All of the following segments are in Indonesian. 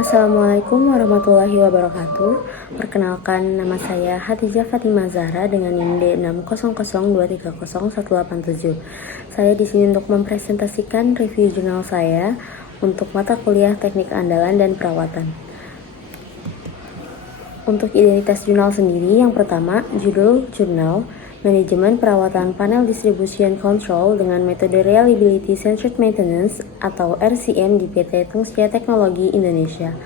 Assalamualaikum warahmatullahi wabarakatuh. Perkenalkan, nama saya Hatijah Fatimah Zahra dengan NIM D600230187. Saya di sini untuk mempresentasikan review jurnal saya untuk mata kuliah Teknik Andalan dan Perawatan. Untuk identitas jurnal sendiri, yang pertama, judul jurnal Manajemen Perawatan Panel Distribution Control dengan metode Reliability Centered Maintenance atau RCM di PT Tungsja Teknologi Indonesia.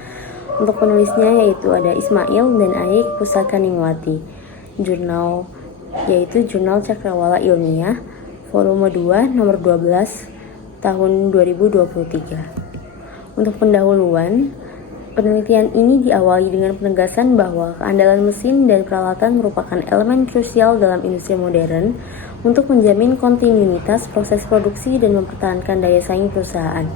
Untuk penulisnya yaitu ada Ismail dan Aik Pusakaningwati. Jurnal yaitu Jurnal Cakrawala Ilmiah, volume 2, nomor 12, tahun 2023. Untuk pendahuluan, penelitian ini diawali dengan penegasan bahwa keandalan mesin dan peralatan merupakan elemen krusial dalam industri modern untuk menjamin kontinuitas proses produksi dan mempertahankan daya saing perusahaan.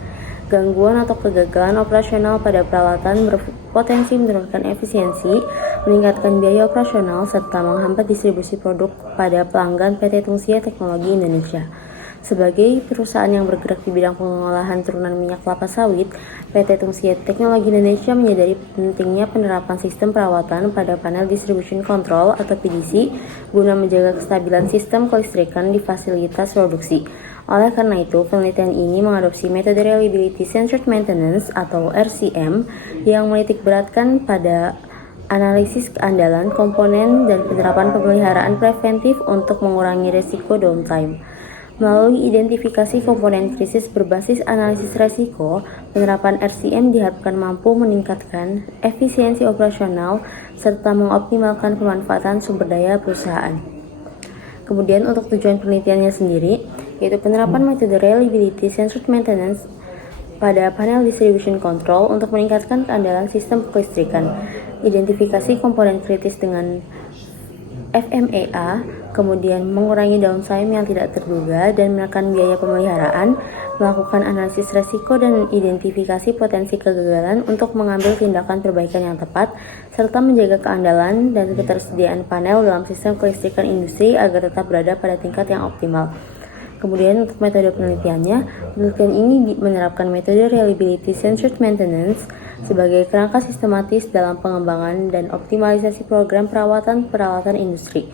Gangguan atau kegagalan operasional pada peralatan berpotensi menurunkan efisiensi, meningkatkan biaya operasional, serta menghambat distribusi produk pada pelanggan PT Tungsja Teknologi Indonesia. Sebagai perusahaan yang bergerak di bidang pengolahan turunan minyak kelapa sawit, PT Tungsja Teknologi Indonesia menyadari pentingnya penerapan sistem perawatan pada panel distribution control atau PDC guna menjaga kestabilan sistem kelistrikan di fasilitas produksi. Oleh karena itu, penelitian ini mengadopsi metode Reliability Centered Maintenance atau RCM yang menitik beratkan pada analisis keandalan, komponen, dan penerapan pemeliharaan preventif untuk mengurangi risiko downtime. Melalui identifikasi komponen krisis berbasis analisis resiko, penerapan RCM diharapkan mampu meningkatkan efisiensi operasional serta mengoptimalkan pemanfaatan sumber daya perusahaan. Kemudian untuk tujuan penelitiannya sendiri, yaitu penerapan metode Reliability Centered Maintenance pada panel distribution control untuk meningkatkan keandalan sistem kelistrikan, identifikasi komponen kritis dengan FMEA, kemudian mengurangi downtime yang tidak terduga dan menekan biaya pemeliharaan, melakukan analisis resiko dan identifikasi potensi kegagalan untuk mengambil tindakan perbaikan yang tepat, serta menjaga keandalan dan ketersediaan panel dalam sistem kelistrikan industri agar tetap berada pada tingkat yang optimal. Kemudian untuk metode penelitiannya, penelitian ini menerapkan metode Reliability Centered Maintenance sebagai kerangka sistematis dalam pengembangan dan optimalisasi program perawatan peralatan industri.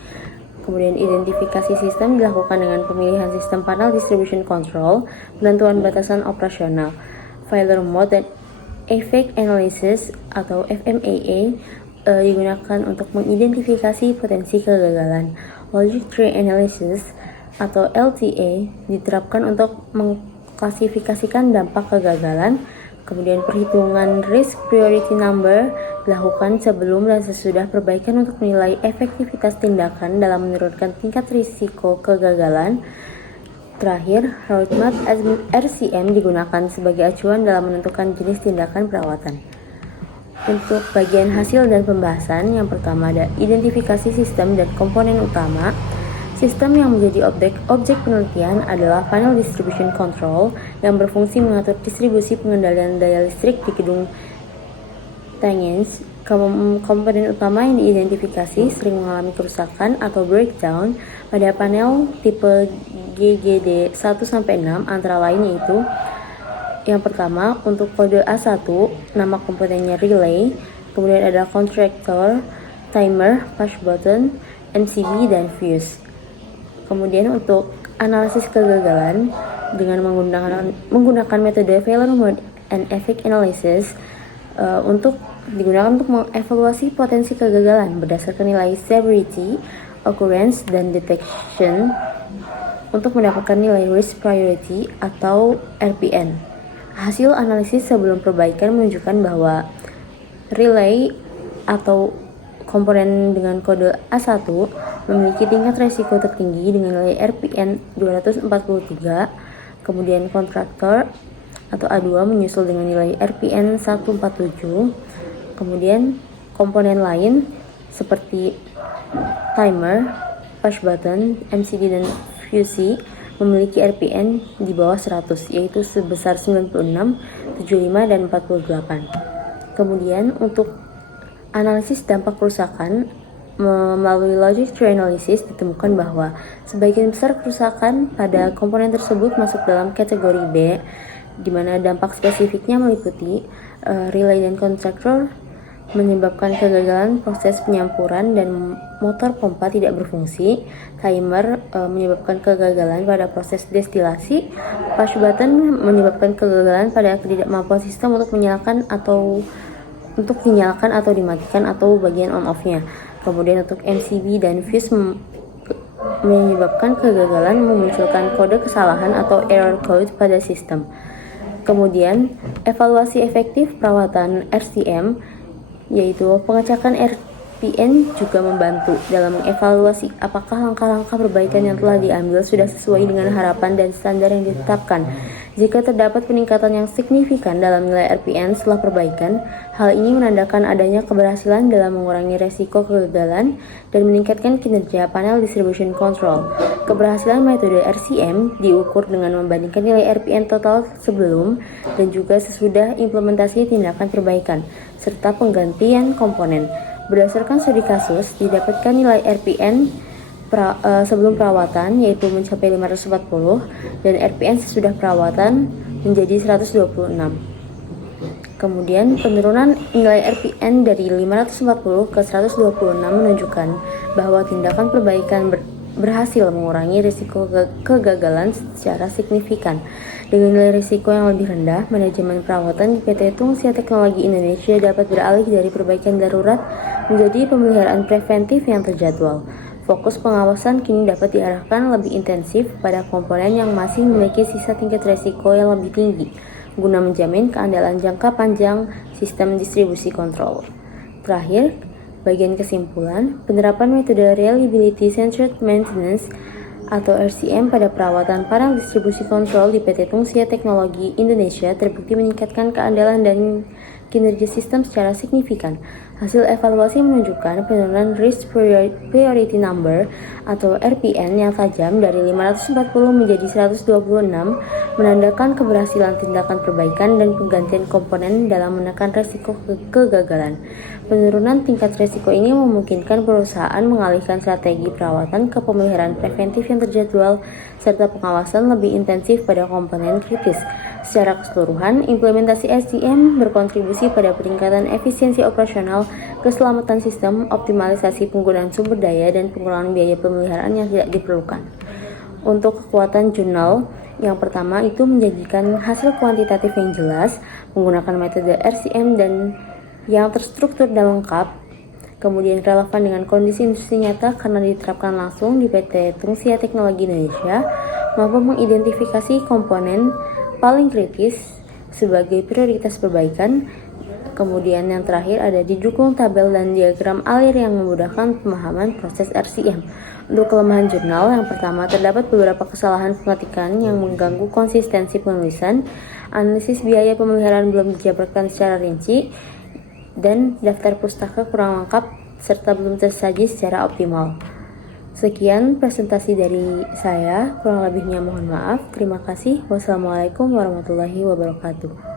Kemudian identifikasi sistem dilakukan dengan pemilihan sistem panel distribution control, penentuan batasan operasional, failure mode dan effect analysis atau FMEA digunakan untuk mengidentifikasi potensi kegagalan. Logic tree analysis atau LTA diterapkan untuk mengklasifikasikan dampak kegagalan. Kemudian perhitungan risk priority number dilakukan sebelum dan sesudah perbaikan untuk menilai efektivitas tindakan dalam menurunkan tingkat risiko kegagalan. Terakhir, roadmap RCM digunakan sebagai acuan dalam menentukan jenis tindakan perawatan. Untuk bagian hasil dan pembahasan, yang pertama ada identifikasi sistem dan komponen utama. Sistem yang menjadi objek penelitian adalah panel distribution control yang berfungsi mengatur distribusi pengendalian daya listrik di gedung tangens. Komponen utama yang diidentifikasi sering mengalami kerusakan atau breakdown pada panel tipe GGD 1-6 antara lain yaitu yang pertama untuk kode A1 nama komponennya relay, kemudian ada contractor, timer, push button, MCB, dan fuse. Kemudian untuk analisis kegagalan dengan menggunakan metode failure mode and effect analysis digunakan untuk mengevaluasi potensi kegagalan berdasarkan nilai severity, occurrence, dan detection untuk mendapatkan nilai risk priority atau RPN. Hasil analisis sebelum perbaikan menunjukkan bahwa relay atau komponen dengan kode A1 memiliki tingkat resiko tertinggi dengan nilai RPN 243, kemudian kontraktor atau A2 menyusul dengan nilai RPN 147, kemudian komponen lain seperti timer, push button, MCD, dan fuse memiliki RPN di bawah 100, yaitu sebesar 96, 75, dan 48. Kemudian untuk analisis dampak kerusakan melalui logic tree analysis ditemukan bahwa sebagian besar kerusakan pada komponen tersebut masuk dalam kategori B di mana dampak spesifiknya meliputi relay dan kontraktor menyebabkan kegagalan proses penyampuran dan motor pompa tidak berfungsi, timer menyebabkan kegagalan pada proses destilasi, push button menyebabkan kegagalan pada ketidakmampuan sistem untuk dinyalakan atau dimatikan atau bagian on-off-nya. Kemudian untuk MCB dan fuse menyebabkan kegagalan memunculkan kode kesalahan atau error code pada sistem. Kemudian evaluasi efektif perawatan RCM, yaitu pengecekan RPN juga membantu dalam mengevaluasi apakah langkah-langkah perbaikan yang telah diambil sudah sesuai dengan harapan dan standar yang ditetapkan. Jika terdapat peningkatan yang signifikan dalam nilai RPN setelah perbaikan, hal ini menandakan adanya keberhasilan dalam mengurangi resiko kegagalan dan meningkatkan kinerja panel distribution control. Keberhasilan metode RCM diukur dengan membandingkan nilai RPN total sebelum dan juga sesudah implementasi tindakan perbaikan, serta penggantian komponen. Berdasarkan studi kasus, didapatkan nilai RPN sebelum perawatan yaitu mencapai 540 dan RPN sesudah perawatan menjadi 126. Kemudian penurunan nilai RPN dari 540 ke 126 menunjukkan bahwa tindakan perbaikan berhasil mengurangi risiko kegagalan secara signifikan. Dengan nilai risiko yang lebih rendah, manajemen perawatan di PT Tungsia Teknologi Indonesia dapat beralih dari perbaikan darurat menjadi pemeliharaan preventif yang terjadwal. Fokus pengawasan kini dapat diarahkan lebih intensif pada komponen yang masih memiliki sisa tingkat risiko yang lebih tinggi, guna menjamin keandalan jangka panjang sistem distribusi kontrol. Terakhir, bagian kesimpulan, penerapan metode Reliability Centered Maintenance atau RCM pada perawatan panel distribusi kontrol di PT Tungsia Teknologi Indonesia terbukti meningkatkan keandalan dan kinerja sistem secara signifikan. Hasil evaluasi menunjukkan penurunan Risk Priority Number atau RPN yang tajam dari 540 menjadi 126, menandakan keberhasilan tindakan perbaikan dan penggantian komponen dalam menekan resiko kegagalan. Penurunan tingkat risiko ini memungkinkan perusahaan mengalihkan strategi perawatan ke pemeliharaan preventif yang terjadwal serta pengawasan lebih intensif pada komponen kritis. Secara keseluruhan, implementasi SCM berkontribusi pada peningkatan efisiensi operasional, keselamatan sistem, optimalisasi penggunaan sumber daya, dan pengurangan biaya pemeliharaan yang tidak diperlukan. Untuk kekuatan jurnal, yang pertama itu menjanjikan hasil kuantitatif yang jelas, menggunakan metode RCM dan yang terstruktur dan lengkap, kemudian relevan dengan kondisi industri nyata karena diterapkan langsung di PT Tungsia Teknologi Indonesia, mampu mengidentifikasi komponen paling kritis sebagai prioritas perbaikan. Kemudian yang terakhir ada didukung tabel dan diagram alir yang memudahkan pemahaman proses RCM. Untuk kelemahan jurnal, yang pertama terdapat beberapa kesalahan pengetikan yang mengganggu konsistensi penulisan, analisis biaya pemeliharaan belum dijabarkan secara rinci, dan daftar pustaka kurang lengkap serta belum tersaji secara optimal. Sekian presentasi dari saya, kurang lebihnya mohon maaf. Terima kasih. Wassalamualaikum warahmatullahi wabarakatuh.